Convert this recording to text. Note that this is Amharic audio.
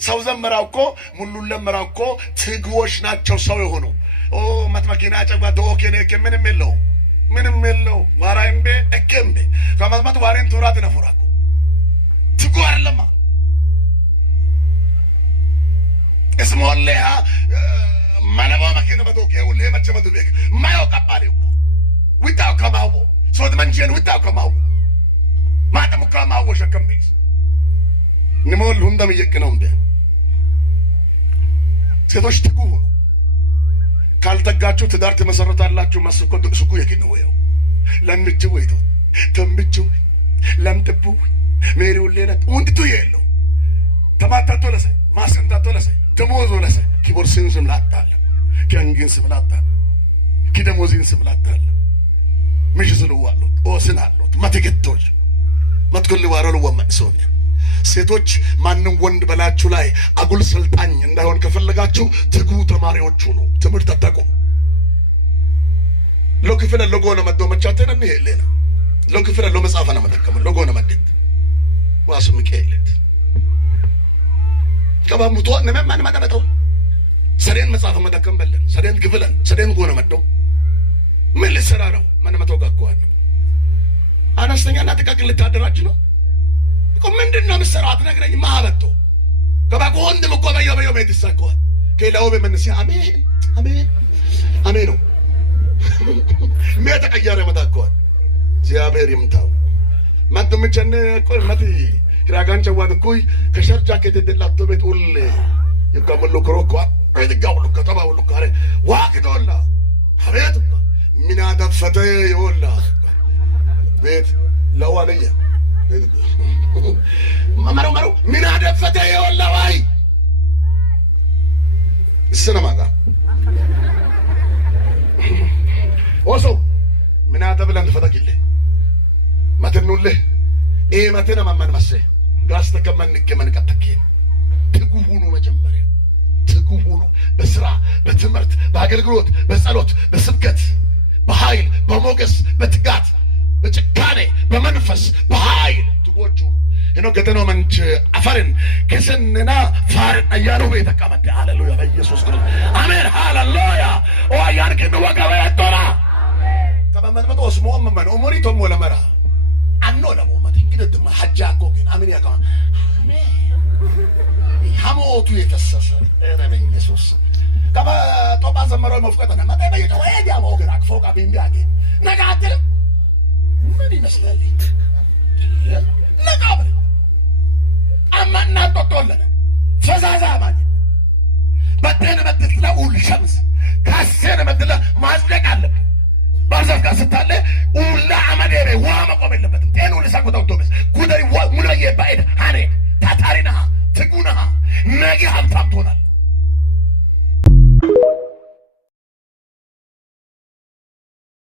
ሰው ዘመራው እኮ ሙሉን ለመራው እኮ ትግዎች ናቸው ሰው የሆኑ መትመኪና ጨጓዶ ኦኬኔ ምንም የለው ዋራይምቤ እከምቤ ከማጥማት ዋሬን ቱራት ነፈራኩ ትጉ አይደለማ እስሞለያ ማለባ መኪና በዶኬ ሁሌ መቸመዱ ቤክ ማዮ ቀባሌው ዊታው ከማው ሶት መንጀን ዊታው ከማው ማጠሙ ከማው ሸከምቤስ ንሞል ሁንደም ይየቅነው እንደ ሴቶች ትጉ ሁኑ ካልተጋችሁ ትዳር ትመሰረታላችሁ መስኮ ሱቁ የኪነው ነው ለምጭ ወይቶ ተምጭ ለምጥቡ ሜሪው ለነት ወንድቱ የለው ተማታቶ ለሰ ማሰንታቶ ለሰ ደሞዞ ለሰ ኪቦርሲን ስም ላጣለ ከንጊን ስም ላጣለ ኪደሞዚን ስም ላጣለ ምሽ ዝሉዋሉ ኦስናሉ ማተገቶች ማትኩል ዋረሉ ወመሶኝ ሴቶች ማንንም ወንድ በላችሁ ላይ አጉል ስልጣን እንዳይሆን ከፈለጋችሁ ትጉ ተማሪዎቹ ነው ትምህርት አታውቁ ለክፍለ ለጎነ መዶ መቻተን ነው የሌና ለክፍለ ለመጻፍ ነው መተከም ለጎነ መደት ዋስም ከለት ከባሙቶ ነመማን ማደረተው ሰሬን መጻፍ መተከም በለን ሰሬን ክፍለን ሰሬን ጎነ መዶ ምን ልሰራ ነው ማን መተውጋኳን አነስተኛና ጥቃቅን ልታደራጅ ነው ምንድነው መስራት ነግረኝ ማህበቶ ከባቆ ወንድም እኮ በየበየው ቤትሳቀው ከላው በመንሲ አሜን አሜን አሜን ነው ተቀየረ መጣቀው እግዚአብሔር ይምታው ማጥምጨነ ቆርመት ክራጋንጨ ዋድኩይ ከሸርጫ ከተደላቶ ቤት ሁሉ ይቀበሉ ክሮኳ አይደጋው ከተባው ካረ ዋክዶላ አቤት ምን አደፈተ ይወላ ቤት ለዋለየ ማማሩ ምን አደፈተ ይወላዋይ ሰላማጋ ወሶ ምን አደብለን ፈታኪለ ማተኑለ ማተና ማማን ማሰ ጋስተ ከመን ከመን ቀተከኝ ትጉሁኑ መጀመሪያ ትጉሁኑ በስራ በትምህርት በአገልግሎት በጸሎት በስብከት በኃይል በሞገስ በትጋት በጭካኔ በመንፈስ በኃይል ትጎቹ ነው ገደኖ መንች አፈርን ከሰነና ፋር አያሩ በተቀመጠ ሃሌሉያ በኢየሱስ ክርስቶስ አሜን ሃሌሉያ ወያን ከነ ወጋባ ያቶራ ተመመመቶ ስሞም መመን ኦሞሪቶ ሞለመራ አኖ ለሞ ማትንግደት ማሐጃ ኮገን አሜን ያካ አሜን ሐሞቱ የተሰሰ እረ በኢየሱስ ከባ ጦባ ዘመሮ መፍቀተና ማታ በየተው ያያ ወገን አክፎቃ ቢንዳጌ ነጋትል ምን ይመስላል ነጋብር አማና ተጦለነ ፈዛዛ ማለት በደነ በትጥላው ሸምስ ካሰነ በትላ ማጽደቅ አለበት ባዛፍ ካስታለ ሁላ አመደረ ዋ መቆም የለበትም ጤኑ ለሳቆታው ቶበስ ጉዳይ ሙላየ ባይድ አኔ ታታሪና ትጉና ነገ ሀብታም ትሆናለህ